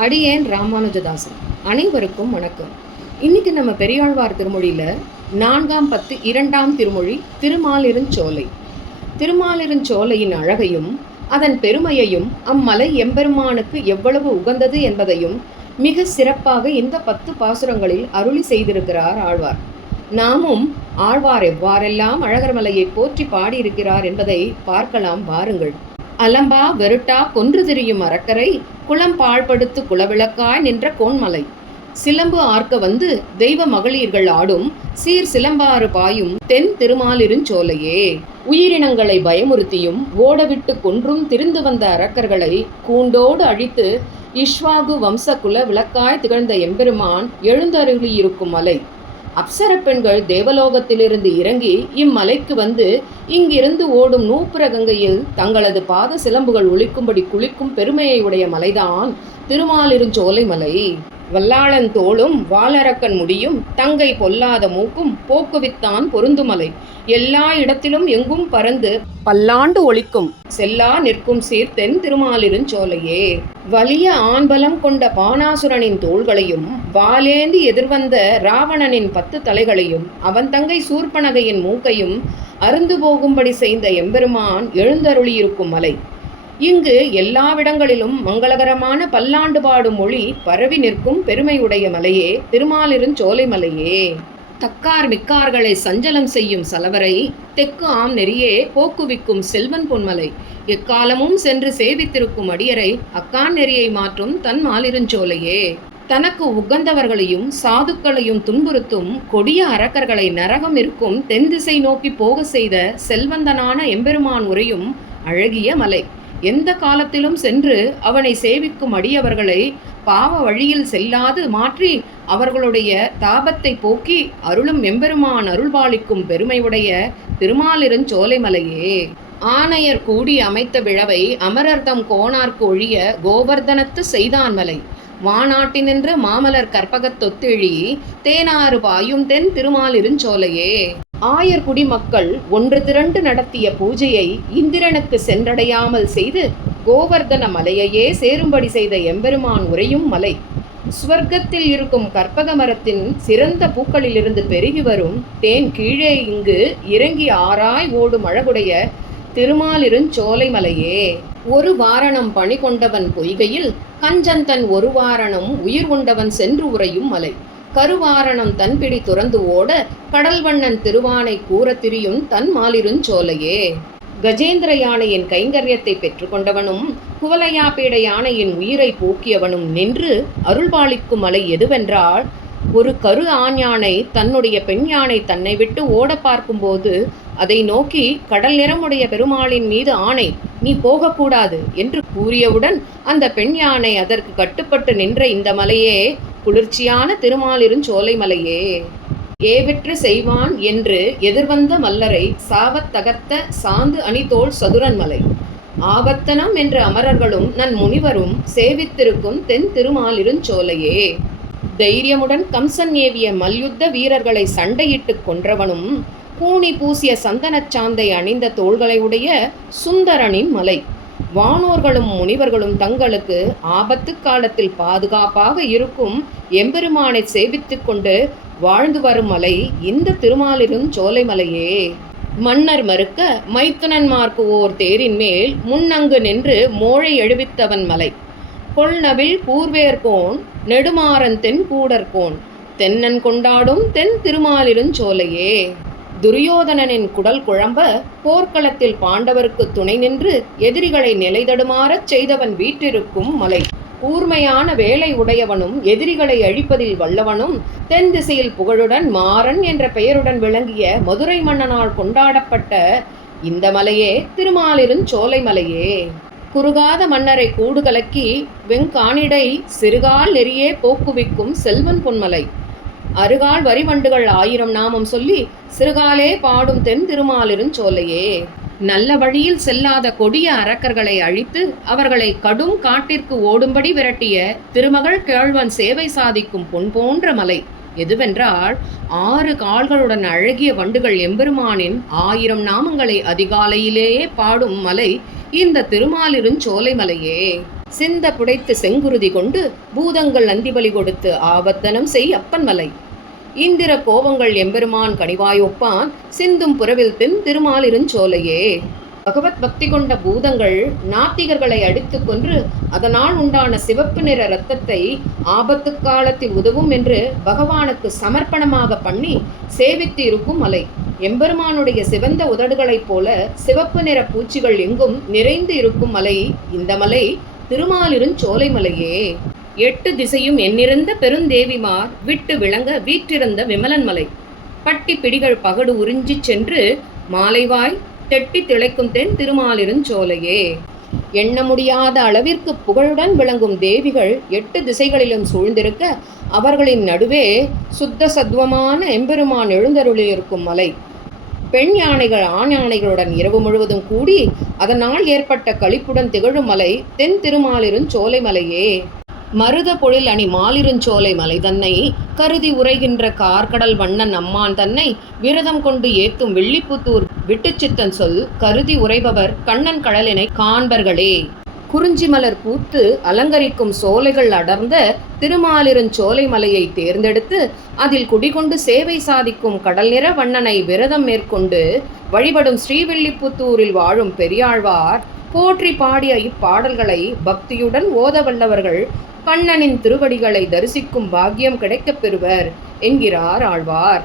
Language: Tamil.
அடியேன் ராமானுஜதாசன். அனைவருக்கும் வணக்கம். இன்னைக்கு நம்ம பெரியாழ்வார் திருமொழியில் 4ஆம் பத்து 2ஆம் திருமொழி திருமாலிருஞ்சோலை. திருமாலிருஞ்சோலையின் அழகையும் அதன் பெருமையையும் அம்மலை எம்பெருமானுக்கு எவ்வளவு உகந்தது என்பதையும் மிக சிறப்பாக இந்த 10 பாசுரங்களில் அருளி செய்திருக்கிறார் ஆழ்வார். நாமும் ஆழ்வார் எவ்வாறெல்லாம் அழகர் மலையை போற்றி பாடியிருக்கிறார் என்பதை பார்க்கலாம் வாருங்கள். அலம்பா வெருட்டா கொன்று திரியும் அரக்கரை குளம் பாழ்படுத்து குலவிளக்காய் நின்ற கோன்மலை சிலம்பு ஆர்க்க வந்து தெய்வ மகளிர்கள் ஆடும் சீர் சிலம்பாறு பாயும் தென் திருமாலிருஞ்சோலையே. உயிரினங்களை பயமுறுத்தியும் ஓடவிட்டு கொன்றும் திரிந்து வந்த அரக்கர்களை கூண்டோடு அழித்து இஷ்வாகு வம்ச குல விளக்காய் திகழ்ந்த எம்பெருமான் எழுந்தருளியிருக்கும் மலை. அப்சர பெண்கள் தேவலோகத்திலிருந்து இறங்கி இம்மலைக்கு வந்து இங்கிருந்து ஓடும் நூப்புர கங்கையில் தங்களது பாத சிலம்புகள் ஒலிக்கும்படி குளிக்கும் பெருமையை உடைய மலைதான் திருமாலிருஞ்சோலை மலை. வல்லாளன் தோளும் வாளரக்கன் முடியும் தங்கை பொல்லாத மூக்கும் போக்குவித்தான் பொருந்துமலை. எல்லா இடத்திலும் எங்கும் பறந்து பல்லாண்டு ஒழிக்கும் செல்லா நிற்கும் சீர் தென் திருமாலிருஞ்சோலையே. வலிய ஆண்பலம் கொண்ட பானாசுரனின் தோள்களையும் வாலேந்தி எதிர்வந்த ராவணனின் 10 தலைகளையும் அவன் தங்கை சூர்பனகையின் மூக்கையும் அருந்து போகும்படி செய்த எம்பெருமான் எழுந்தருளியிருக்கும் மலை. இங்கு எல்லாவிடங்களிலும் மங்களகரமான பல்லாண்டு பாடும் மொழி பரவி நிற்கும் பெருமையுடைய மலையே திருமாலிருஞ்சோலை மலையே. தக்கார் மிக்கார்களை சஞ்சலம் செய்யும் சலவரை தெற்கு ஆம் நெறியே போக்குவிக்கும் செல்வன் பொன்மலை. எக்காலமும் சென்று சேவித்திருக்கும் அடியரை அக்கான் நெறியை மாற்றும் தன் மாலிருஞ்சோலையே. தனக்கு உகந்தவர்களையும் சாதுக்களையும் துன்புறுத்தும் கொடிய அரக்கர்களை நரகம் இருக்கும் தென் திசை நோக்கி போக செய்த செல்வந்தனான எம்பெருமான் உரையும் அழகிய மலை. எந்த காலத்திலும் சென்று அவனை சேவிக்கும் அடியவர்களை பாவ வழியில் செல்லாது மாற்றி அவர்களுடைய தாபத்தை போக்கி அருளும் எம்பெருமான் அருள்பாலிக்கும் பெருமையுடைய திருமாலிருஞ்சோலை மலையே. ஆணையர் கூடி அமைத்த விழவை அமரர்தம் கோணார்க்கு ஒழிய கோவர்தனத்து செய்தான் மலை. வானாட்டினின்று மாமலர் கற்பகத்தொத்தெழி தேனாறு பாயும் தென் திருமாலிருஞ்சோலையே. ஆயர் குடிமக்கள் ஒன்று திரண்டு நடத்திய பூஜையை இந்திரனுக்கு சென்றடையாமல் செய்து கோவர்தன மலையையே சேரும்படி செய்த எம்பெருமான் உரையும் மலை. சுவர்க்கத்தில் இருக்கும் கற்பக மரத்தின் சிறந்த பூக்களிலிருந்து பெருகி வரும் தேன் கீழே இங்கு இறங்கி ஆராய் ஓடும் அழகுடைய திருமாலிருஞ்சோலை மலையே. ஒரு வாரணம் பணி கொண்டவன் பொய்கையில் கஞ்சன் தன் ஒரு வாரணம் உயிர் கொண்டவன் சென்று உரையும் மலை. கருவாரணம் தன்பிடி துறந்து ஓட கடல்வண்ணன் திருவானை கூற திரியும் தன் மாலிருஞ்சோலையே. கஜேந்திர யானையின் கைங்கரியத்தை பெற்றுக்கொண்டவனும் குவலையாபீட யானையின் உயிரை போக்கியவனும் நின்று அருள்பாலிக்கும் மலை எதுவென்றால், ஒரு கரு ஆண் யானை தன்னுடைய பெண் யானை தன்னை விட்டு ஓட பார்க்கும்போது அதை நோக்கி கடல் நிறமுடைய பெருமாளின் மீது ஆணை, நீ போகக்கூடாது என்று கூறியவுடன் அந்த பெண் யானை அதற்கு கட்டுப்பட்டு நின்ற இந்த மலையே குளிர்ச்சியான திருமாலிருஞ்சோலை மலையே. ஏவெற்று செய்வான் என்று எதிர்வந்த மல்லரை சாவத் தகர்த்த சாந்து அணிதோள் சதுரன் மலை. ஆவத்தனம் என்ற அமரர்களும் நன் முனிவரும் சேவித்திருக்கும் தென் திருமாலிருஞ்சோலையே. தைரியமுடன் கம்சன் ஏவிய மல்யுத்த வீரர்களை சண்டையிட்டு கொன்றவனும் பூணி பூசிய சந்தனச் சாந்தை அணிந்த தோள்களை உடைய சுந்தரனின் மலை. வானோர்களும் முனிவர்களும் தங்களுக்கு ஆபத்து காலத்தில் பாதுகாப்பாக இருக்கும் எம்பெருமானை சேவித்து கொண்டு வாழ்ந்து வரும் மலை இந்த திருமாலிருஞ்சோலை மலையே. மன்னர் மறுக்க மைத்துனன்மார்க்கு ஓர் தேரின் மேல் முன்னங்கு நின்று மோழை எழுவித்தவன் மலை. கொள்நவில் கூர்வேர்கோன் நெடுமாறன் தென் கூடற்கோன் தென்னன் கொண்டாடும் தென் திருமாலிருஞ்சோலையே. துரியோதனனின் குடல் குழம்ப போர்க்களத்தில் பாண்டவருக்கு துணை நின்று எதிரிகளை நிலைதடுமாறச் செய்தவன் வீற்றிருக்கும் மலை. கூர்மையான வேலை உடையவனும் எதிரிகளை அழிப்பதில் வல்லவனும் தென் திசையில் புகழுடன் மாறன் என்ற பெயருடன் விளங்கிய மதுரை மன்னனால் கொண்டாடப்பட்ட இந்த மலையே திருமாலிருஞ்சோலை மலையே. குறுகாத மன்னரை கூடுகலக்கி வெங்கானிடை சிறுகால் நெறியே போக்குவிக்கும் செல்வன் பொன்மலை. அருகால் வரிவண்டுகள் 1000 நாமம் சொல்லி சிறுகாலே பாடும் தென் திருமாலிருஞ்சோலையே. நல்ல வழியில் செல்லாத கொடிய அரக்கர்களை அழித்து அவர்களை கடும் காட்டிற்கு ஓடும்படி விரட்டிய திருமகள் கேழ்வன் சேவை சாதிக்கும் பொன் போன்ற மலை எதுவென்றால், 6 கால்களுடன் அழகிய வண்டுகள் எம்பெருமானின் 1000 நாமங்களை அதிகாலையிலேயே பாடும் மலை இந்த திருமாலிருஞ்சோலை மலையே. சிந்த புடைத்து செங்குருதி கொண்டு பூதங்கள் நந்திபலி கொடுத்து ஆபத்தனம் செய் அப்பன் மலை. இந்திர கோபங்கள் எம்பெருமான் கனிவாய் ஒப்பான் சிந்தும் புறவில் தென் திருமாலிருஞ்சோலையே. பகவத் பக்தி கொண்ட பூதங்கள் நாத்திகர்களை அடித்து கொன்று அதனால் உண்டான சிவப்பு நிற இரத்தத்தை ஆபத்து காலத்தில் உதவும் என்று பகவானுக்கு சமர்ப்பணமாக பண்ணி சேவித்து இருக்கும் மலை. எம்பெருமானுடைய சிவந்த உதடுகளைப் போல சிவப்பு நிற பூச்சிகள் எங்கும் நிறைந்து இருக்கும் மலை இந்த மலை திருமாலிருஞ்சோலை மலையே. 8 திசையும் எண்ணிருந்த பெருந்தேவிமார் விட்டு விளங்க வீற்றிருந்த விமலன் மலை. பட்டி பிடிகள் பகடு உறிஞ்சி சென்று மாலைவாய் தெட்டி திளைக்கும் தென் திருமாலிருஞ்சோலையே. எண்ண முடியாத அளவிற்கு புகழுடன் விளங்கும் தேவிகள் 8 திசைகளிலும் சூழ்ந்திருக்க அவர்களின் நடுவே சுத்த சத்வமான எம்பெருமான் எழுந்தருளியிருக்கும் மலை. பெண் யானைகள் ஆண் யானைகளுடன் இரவு முழுவதும் கூடி அதனால் ஏற்பட்ட களிப்புடன் திகழும் மலை தென் திருமாலிருஞ்சோலை மலையே. மருத பொழில் அணி மாலிருஞ்சோலை மலை தன்னை கருதி உரைகின்ற கார்கடல் வண்ணன் அம்மான் தன்னை விரதம் கொண்டு ஏத்தும் வில்லிபுத்தூர் விட்டுச்சித்தன் சொல் கருதி உரைபவர் கண்ணன் கடலினை காண்பர்களே. குறிஞ்சி மலர் பூத்து அலங்கரிக்கும் சோலைகள் அடர்ந்த திருமாலிருஞ்சோலை மலையை தேர்ந்தெடுத்து அதில் குடிகொண்டு சேவை சாதிக்கும் கடல் நிற வண்ணனை விரதம் மேற்கொண்டு வழிபடும் ஸ்ரீவில்லிபுத்தூரில் வாழும் பெரியாழ்வார் போற்றி பாடிய இப்பாடல்களை பக்தியுடன் ஓத வல்லவர்கள் கண்ணனின் திருவடிகளை தரிசிக்கும் பாக்கியம் கிடைக்கப் பெறுவர் என்கிறார் ஆழ்வார்.